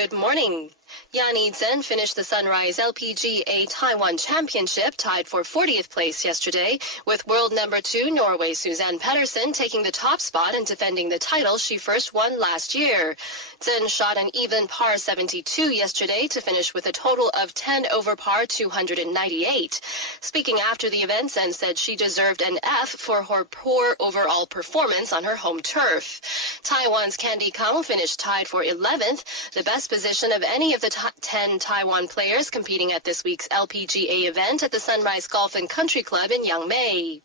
Good morning. Yan Yizhen finished the Sunrise LPGA Taiwan Championship tied for 40th place yesterday, with world number 2 Norway's Suzanne Pedersen taking the top spot and defending the title she first won last year. Zhen shot an even par 72 yesterday to finish with a total of 10 over par 298. Speaking after the event, Zhen said she deserved an F for her poor overall performance on her home turf. Taiwan's Candy Kang finished tied for 11th, the best position of any of the 10 Taiwan players competing at this week's LPGA event at the Sunrise Golf and Country Club in Yangmei.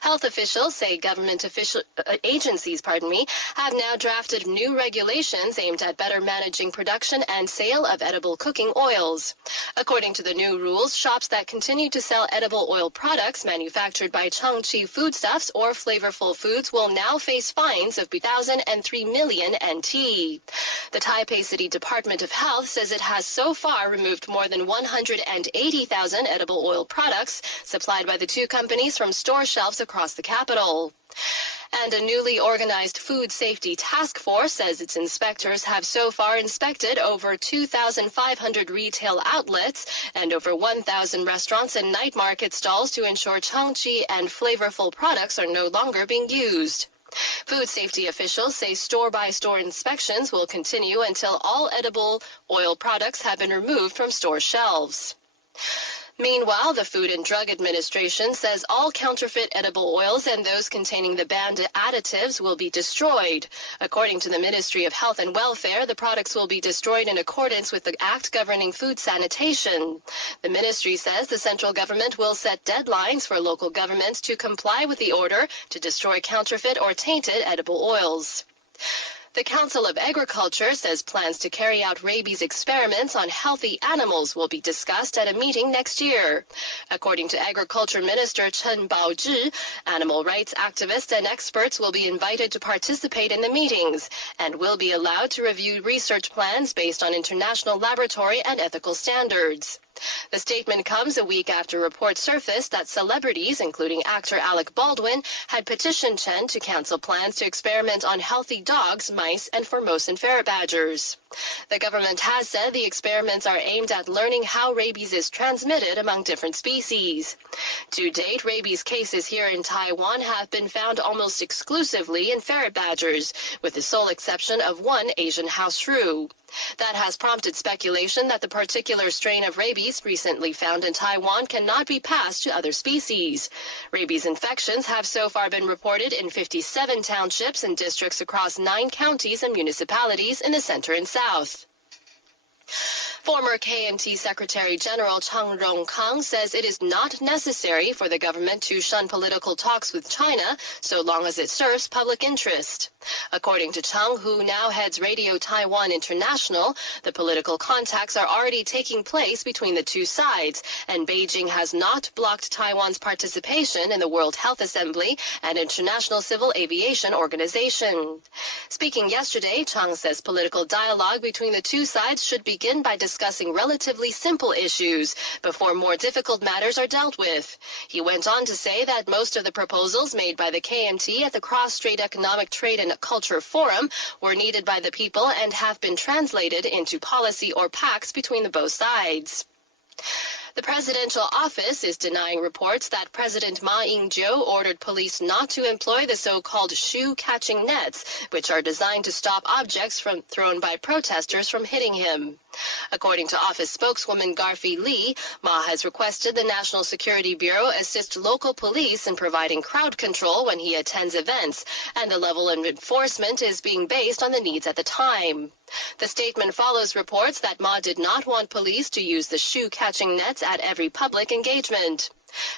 Health officials say government agencies have now drafted new regulations aimed at better managing production and sale of edible cooking oils. According to the new rules, shops that continue to sell edible oil products manufactured by Changqi Foodstuffs or Flavorful Foods will now face fines of 1,000 and 3 million NT. The Taipei City Department of Health says it has so far removed more than 180,000 edible oil products supplied by the two companies from store shelves across the capital. And a newly organized food safety task force says its inspectors have so far inspected over 2,500 retail outlets and over 1,000 restaurants and night market stalls to ensure Changqi and Flavorful products are no longer being used. Food safety officials say store-by-store inspections will continue until all edible oil products have been removed from store shelves. Meanwhile, the Food and Drug Administration says all counterfeit edible oils and those containing the banned additives will be destroyed. According to the Ministry of Health and Welfare, the products will be destroyed in accordance with the Act governing food sanitation. The ministry says the central government will set deadlines for local governments to comply with the order to destroy counterfeit or tainted edible oils. The Council of Agriculture says plans to carry out rabies experiments on healthy animals will be discussed at a meeting next year. According to Agriculture Minister Chen Baozhi, animal rights activists and experts will be invited to participate in the meetings and will be allowed to review research plans based on international laboratory and ethical standards. The statement comes a week after reports surfaced that celebrities, including actor Alec Baldwin, had petitioned Chen to cancel plans to experiment on healthy dogs, mice, and Formosan ferret badgers. The government has said the experiments are aimed at learning how rabies is transmitted among different species. To date, rabies cases here in Taiwan have been found almost exclusively in ferret badgers, with the sole exception of one Asian house shrew. That has prompted speculation that the particular strain of rabies recently found in Taiwan cannot be passed to other species. Rabies infections have so far been reported in 57 townships and districts across 9 counties and municipalities in the center and south. Former KMT Secretary General Chang Rong-kang says it is not necessary for the government to shun political talks with China so long as it serves public interest. According to Chang, who now heads Radio Taiwan International, the political contacts are already taking place between the two sides, and Beijing has not blocked Taiwan's participation in the World Health Assembly and International Civil Aviation Organization. Speaking yesterday, Chang says political dialogue between the two sides should begin by discussing relatively simple issues before more difficult matters are dealt with. He went on to say that most of the proposals made by the KMT at the Cross-Strait Economic Trade and Culture Forum were needed by the people and have been translated into policy or pacts between the both sides. The presidential office is denying reports that President Ma Ying-jeou ordered police not to employ the so-called shoe-catching nets, which are designed to stop objects thrown by protesters from hitting him. According to office spokeswoman Garfi Lee, Ma has requested the National Security Bureau assist local police in providing crowd control when he attends events, and the level of enforcement is being based on the needs at the time. The statement follows reports that Ma did not want police to use the shoe-catching nets at every public engagement.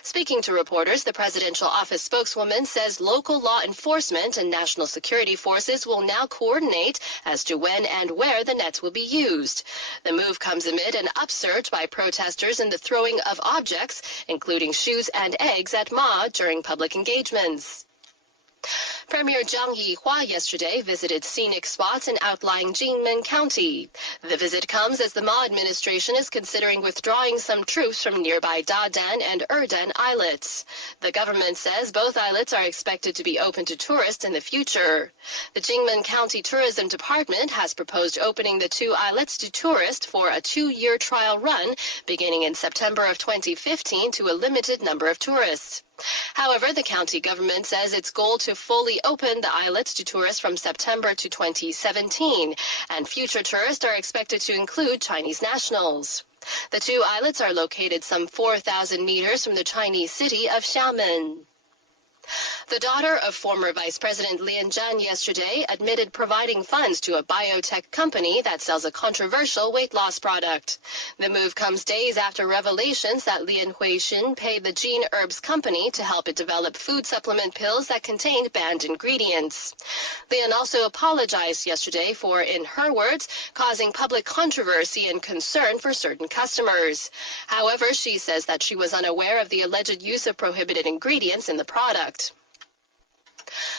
Speaking to reporters, the presidential office spokeswoman says local law enforcement and national security forces will now coordinate as to when and where the nets will be used. The move comes amid an upsurge by protesters in the throwing of objects, including shoes and eggs, at Ma during public engagements. Premier Zhang Yihua yesterday visited scenic spots in outlying Jingmen County. The visit comes as the Ma administration is considering withdrawing some troops from nearby Dadan and Erdan islets. The government says both islets are expected to be open to tourists in the future. The Jingmen County Tourism Department has proposed opening the two islets to tourists for a 2-year trial run beginning in September of 2015 to a limited number of tourists. However, the county government says its goal to fully open the islets to tourists from September to 2017, and future tourists are expected to include Chinese nationals. The two islets are located some 4,000 meters from the Chinese city of Xiamen. The daughter of former Vice President Lian Zhan yesterday admitted providing funds to a biotech company that sells a controversial weight loss product. The move comes days after revelations that Lian Huixin paid the Gene Herbs company to help it develop food supplement pills that contained banned ingredients. Lian also apologized yesterday for, in her words, causing public controversy and concern for certain customers. However, she says that she was unaware of the alleged use of prohibited ingredients in the product.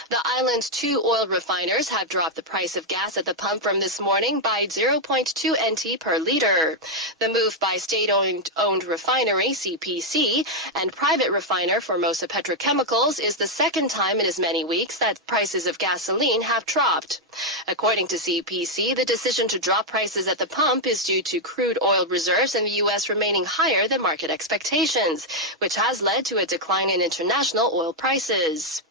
The island's two oil refiners have dropped the price of gas at the pump from this morning by 0.2 NT per liter. The move by state-owned refinery, CPC, and private refiner Formosa Petrochemicals is the second time in as many weeks that prices of gasoline have dropped. According to CPC, the decision to drop prices at the pump is due to crude oil reserves in the U.S. remaining higher than market expectations, which has led to a decline in international oil prices.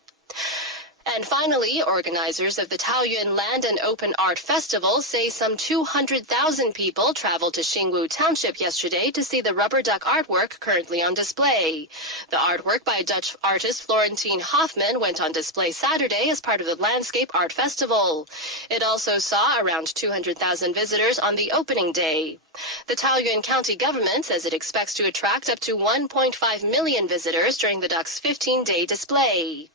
And finally, organizers of the Taoyuan Land and Open Art Festival say some 200,000 people traveled to Xingwu Township yesterday to see the rubber duck artwork currently on display. The artwork by Dutch artist Florentine Hoffman went on display Saturday as part of the Landscape Art Festival. It also saw around 200,000 visitors on the opening day. The Taoyuan County government says it expects to attract up to 1.5 million visitors during the duck's 15-day display.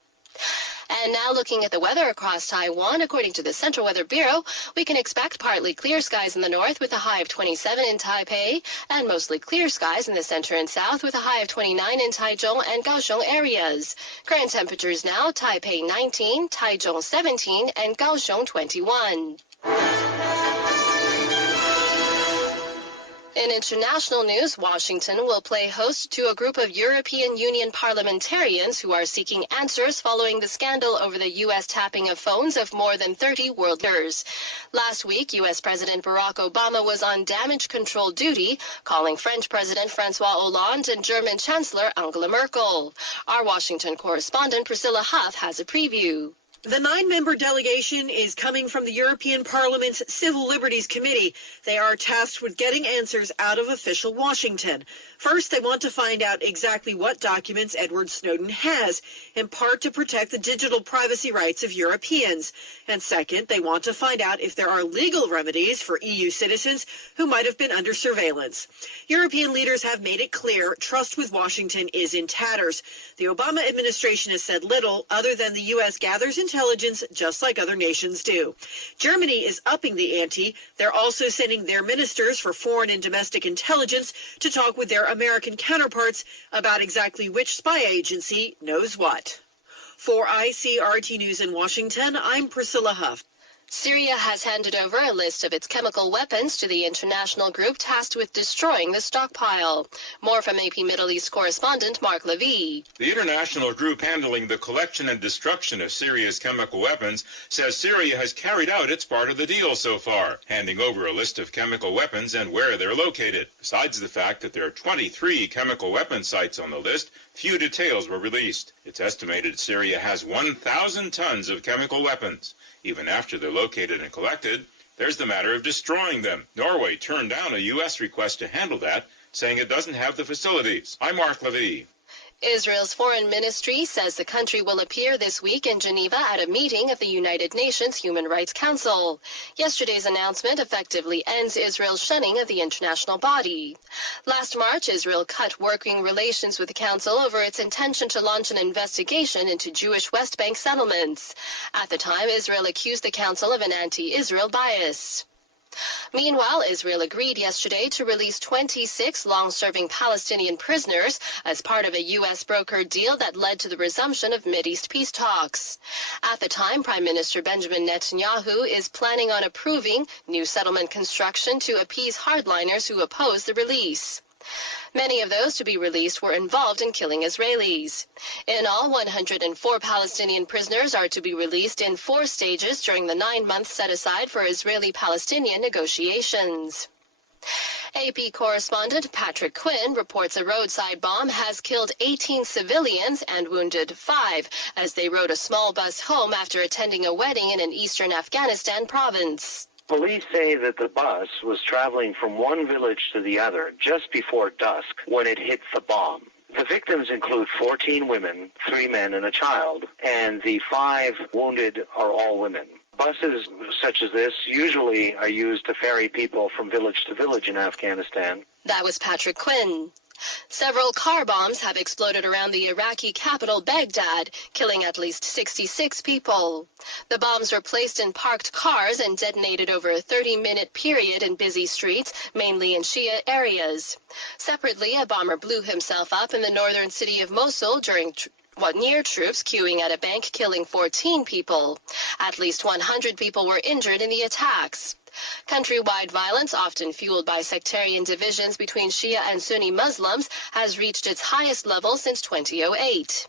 And now looking at the weather across Taiwan, according to the Central Weather Bureau, we can expect partly clear skies in the north with a high of 27 in Taipei, and mostly clear skies in the center and south with a high of 29 in Taichung and Kaohsiung areas. Current temperatures now, Taipei 19, Taichung 17, and Kaohsiung 21. In international news, Washington will play host to a group of European Union parliamentarians who are seeking answers following the scandal over the U.S. tapping of phones of more than 30 world leaders. Last week, U.S. President Barack Obama was on damage control duty, calling French President François Hollande and German Chancellor Angela Merkel. Our Washington correspondent Priscilla Huff has a preview. The 9-member delegation is coming from the European Parliament's Civil Liberties Committee. They are tasked with getting answers out of official Washington. First, they want to find out exactly what documents Edward Snowden has, in part to protect the digital privacy rights of Europeans. And second, they want to find out if there are legal remedies for EU citizens who might have been under surveillance. European leaders have made it clear trust with Washington is in tatters. The Obama administration has said little other than the U.S. gathers intelligence just like other nations do. Germany is upping the ante. They're also sending their ministers for foreign and domestic intelligence to talk with their American counterparts about exactly which spy agency knows what. For ICRT News in Washington, I'm Priscilla Huff. Syria has handed over a list of its chemical weapons to the international group tasked with destroying the stockpile. More from AP Middle East correspondent Mark Levy. The international group handling the collection and destruction of Syria's chemical weapons says Syria has carried out its part of the deal so far, handing over a list of chemical weapons and where they're located. Besides the fact that there are 23 chemical weapon sites on the list, few details were released. It's estimated Syria has 1,000 tons of chemical weapons. Even after they're located and collected, there's the matter of destroying them. Norway turned down a U.S. request to handle that, saying it doesn't have the facilities. I'm Mark Levy. Israel's foreign ministry says the country will appear this week in Geneva at a meeting of the United Nations Human Rights Council. Yesterday's announcement effectively ends Israel's shunning of the international body. Last March, Israel cut working relations with the council over its intention to launch an investigation into Jewish West Bank settlements. At the time, Israel accused the council of an anti-Israel bias. Meanwhile, Israel agreed yesterday to release 26 long-serving Palestinian prisoners as part of a U.S. brokered deal that led to the resumption of Mideast peace talks. At the time, Prime Minister Benjamin Netanyahu is planning on approving new settlement construction to appease hardliners who oppose the release. Many of those to be released were involved in killing Israelis. In all, 104 Palestinian prisoners are to be released in 4 stages during the 9 months set aside for Israeli-Palestinian negotiations. AP correspondent Patrick Quinn reports a roadside bomb has killed 18 civilians and wounded 5 as they rode a small bus home after attending a wedding in an eastern Afghanistan province. Police say that the bus was traveling from one village to the other just before dusk when it hit the bomb. The victims include 14 women, 3 men, and a child, and the 5 wounded are all women. Buses such as this usually are used to ferry people from village to village in Afghanistan. That was Patrick Quinn. Several car bombs have exploded around the Iraqi capital, Baghdad, killing at least 66 people. The bombs were placed in parked cars and detonated over a 30-minute period in busy streets, mainly in Shia areas. Separately, a bomber blew himself up in the northern city of Mosul during near troops queuing at a bank, killing 14 people. At least 100 people were injured in the attacks. Countrywide violence, often fueled by sectarian divisions between Shia and Sunni Muslims, has reached its highest level since 2008.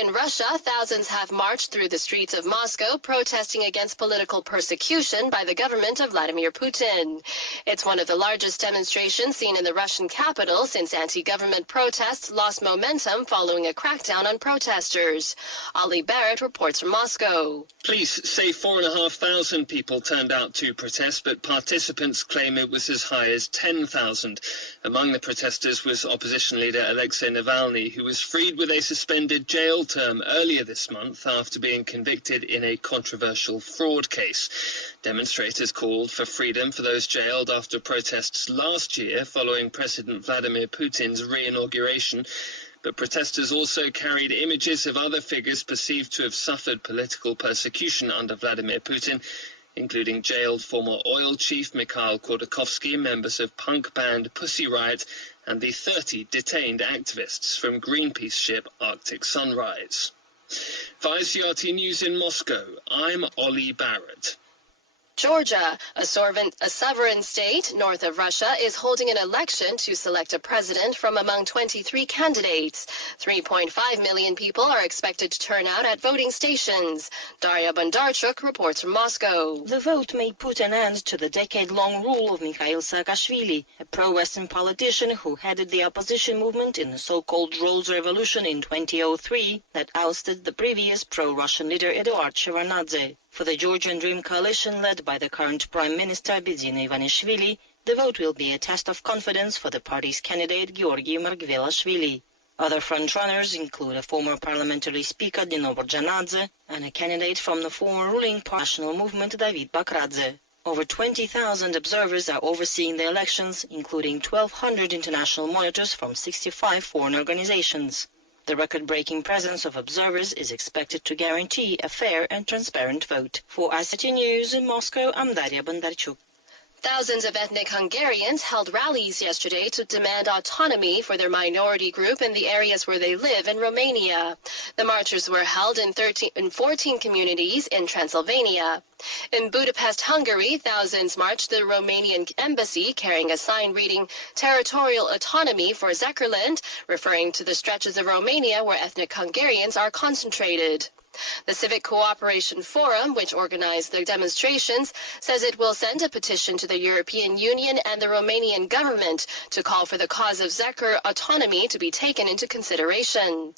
In Russia, thousands have marched through the streets of Moscow protesting against political persecution by the government of Vladimir Putin. It's one of the largest demonstrations seen in the Russian capital since anti-government protests lost momentum following a crackdown on protesters. Ali Barrett reports from Moscow. Police say 4,500 people turned out to protest, but participants claim it was as high as 10,000. Among the protesters was opposition leader Alexei Navalny, who was freed with a suspended jail term earlier this month after being convicted in a controversial fraud case. Demonstrators called for freedom for those jailed after protests last year following President Vladimir Putin's re-inauguration. But protesters also carried images of other figures perceived to have suffered political persecution under Vladimir Putin, including jailed former oil chief Mikhail Khodorkovsky, members of punk band Pussy Riot, and the 30 detained activists from Greenpeace ship Arctic Sunrise. For ICRT News in Moscow, I'm Ollie Barrett. Georgia, a sovereign state north of Russia, is holding an election to select a president from among 23 candidates. 3.5 million people are expected to turn out at voting stations. Daria Bondarchuk reports from Moscow. The vote may put an end to the decade-long rule of Mikhail Saakashvili, a pro-Western politician who headed the opposition movement in the so-called Rose Revolution in 2003 that ousted the previous pro-Russian leader Eduard Shevardnadze. For the Georgian Dream coalition led by the current Prime Minister Bidzina Ivanishvili, the vote will be a test of confidence for the party's candidate Georgi Margvelashvili. Other frontrunners include a former parliamentary speaker Dino Borjanadze and a candidate from the former ruling national movement David Bakradze. Over 20,000 observers are overseeing the elections, including 1,200 international monitors from 65 foreign organizations. The record-breaking presence of observers is expected to guarantee a fair and transparent vote. For ICRT News in Moscow, I'm Daria Bondarchuk. Thousands of ethnic Hungarians held rallies yesterday to demand autonomy for their minority group in the areas where they live in Romania. The marchers were held in 14 communities in Transylvania. In Budapest, Hungary, thousands marched to the Romanian embassy carrying a sign reading "Territorial Autonomy for Zekerland," referring to the stretches of Romania where ethnic Hungarians are concentrated. The Civic Cooperation Forum, which organized the demonstrations, says it will send a petition to the European Union and the Romanian government to call for the cause of Zeker autonomy to be taken into consideration.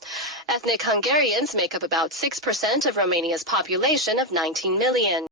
Ethnic Hungarians make up about 6% of Romania's population of 19 million.